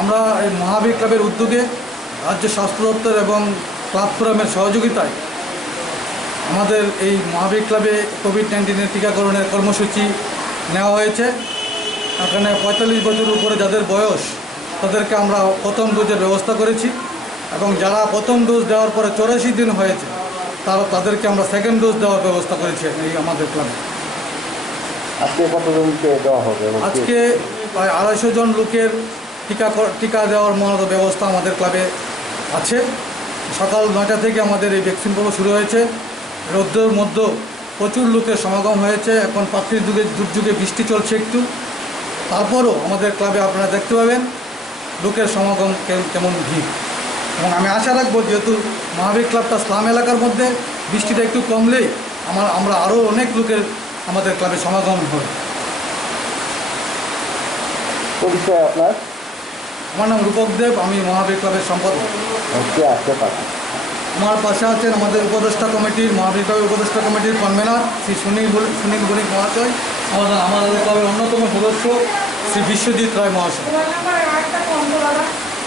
আমরা এই মহাবীর ক্লাবের উদ্যোগে রাজ্য স্বাস্থ্য দপ্তর এবং ক্লাব ফোরামের সহযোগিতায় আমাদের এই মহাবীর ক্লাবে কোভিড-19 টিকাকরণের কর্মসূচি নেওয়া হয়েছে। এখানে 45 বছর উপরে যাদের বয়স তাদেরকে আমরা প্রথম ডোজের ব্যবস্থা করেছি এবং যারা প্রথম ডোজ দেওয়ার পরে 84 দিন হয়েছে তাদেরকে আমরা সেকেন্ড ডোজ দেওয়ার ব্যবস্থা করেছি এই আমাদের ক্লাবে। আজকে কতজনকে দেওয়া হবে? আজকে প্রায় 250 জন লোকের টিকা দেওয়ার মতো ব্যবস্থা আমাদের ক্লাবে আছে। সকাল 9টা থেকে আমাদের এই ভ্যাকসিন পর্ব শুরু হয়েছে। রৌদ্রের মধ্যে প্রচুর লোকের সমাগম হয়েছে। এখন প্রাকৃতিক দুর্যোগে বৃষ্টি চলছে একটু, তারপরও আমাদের ক্লাবে আপনারা দেখতে পাবেন লোকের সমাগম কেমন ভিড়। এবং আমি আশা রাখবো যেহেতু মহাবীর ক্লাবটা স্লাম এলাকার মধ্যে, বৃষ্টিটা একটু কমলেই আমরা আরও অনেক লোকের আমাদের ক্লাবে সমাগম হয়। পরিচয় আপনার? আমার নাম রূপক দেব, আমি মহাবীর ক্লাবের সম্পাদক। আমার পাশে আছেন আমাদের উপদেষ্টা কমিটির, মহাবীর ক্লাবের উপদেষ্টা কমিটির কনভেনার শ্রী সুনীল বণিক মহাশয়, আমাদের ক্লাবের অন্যতম সদস্য শ্রী বিশ্বজিৎ রায় মহাশয়।